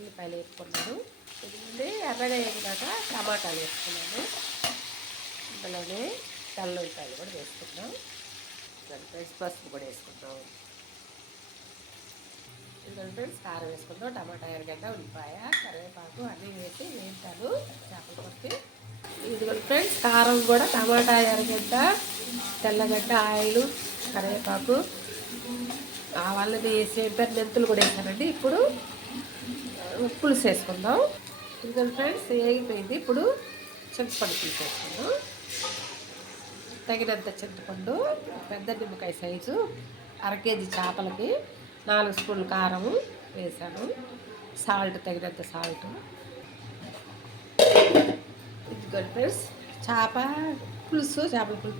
ఉల్లిపాయలు వేసుకున్నాను. ఇది ఎర్రగా వేగినాక టమాటాలు వేసుకున్నాను. ఇందులోనే తెల్ల ఉల్లిపాయలు కూడా వేసుకున్నాం. ఫ్రెండ్స్ పసుపు కూడా వేసుకుందాం. ఇదిగోండి ఫ్రెండ్స్ కారం వేసుకుందాం. టమాటా, ఎర్రగడ్డ, ఉల్లిపాయ, కరివేపాకు అన్నీ వేసి వేయించాను చేపల కొట్టి. ఇదిగోండి ఫ్రెండ్స్ కారం కూడా టమాటా, ఎర్రగడ్డ, తెల్లగడ్డ, ఆయిల్, కరివేపాకు, ఆవాలని వేసి వేపారు. మెంతులు కూడా వేసానండి. ఇప్పుడు పులుసు వేసుకుందాం. ఇదిగోండి ఫ్రెండ్స్ వేగిపోయింది. ఇప్పుడు చింతపండు పులుసు వేసుకుందాం. తగినంత చింతపండు, పెద్ద నిమ్మకాయ సైజు, 1/2 కేజీ చేపలకి 4 స్పూన్లు కారం వేసాను. సాల్ట్ తగినంత సాల్ట్. ఇదిగోండి ఫ్రెండ్స్ చేపల పులుసు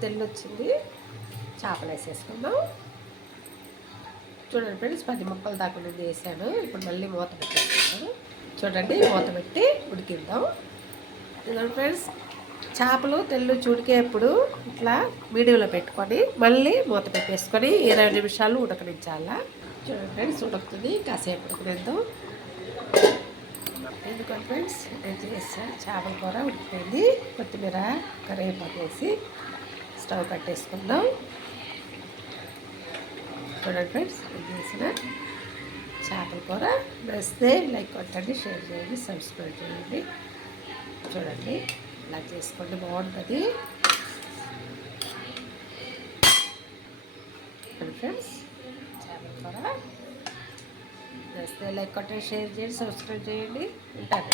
తెల్లి వచ్చింది. చేపలు వేసేసుకుందాం. చూడండి ఫ్రెండ్స్ 10 ముక్కలు దాకా నేను వేసాను. ఇప్పుడు మళ్ళీ మూత పెట్టేసుకుందాం. చూడండి మూత పెట్టి ఉడికిద్దాం. ఇదిగోండి ఫ్రెండ్స్ చేపలు తెల్లు ఉడికేప్పుడు ఇట్లా మీడియంలో పెట్టుకొని మళ్ళీ మూత పెట్టేసుకొని 20 నిమిషాలు ఉడకనించాలా. చూడండి ఫ్రెండ్స్ ఉడుకుతుంది. కాసేపు ఉడకనిద్దాం. ఎందుకంటే ఫ్రెండ్స్ నేను చేసాను చేపల కూర ఉడికిపోయింది. కొత్తిమీర, కరివేపాకు వేసి స్టవ్ కట్టేసుకుందాం. చూడండి ఫ్రెండ్స్ నేను చేసిన చేపల కూర నచ్చితే లైక్ కొట్టండి, షేర్ చేయండి, సబ్స్క్రైబ్ చేయండి. చూడండి ఇలా చేసుకోండి, బాగుంటుంది ఫ్రెండ్స్. చేపల కూర నచ్చితే లైక్ కొట్టండి, షేర్ చేయండి, సబ్స్క్రైబ్ చేయండి. ఉంటాను.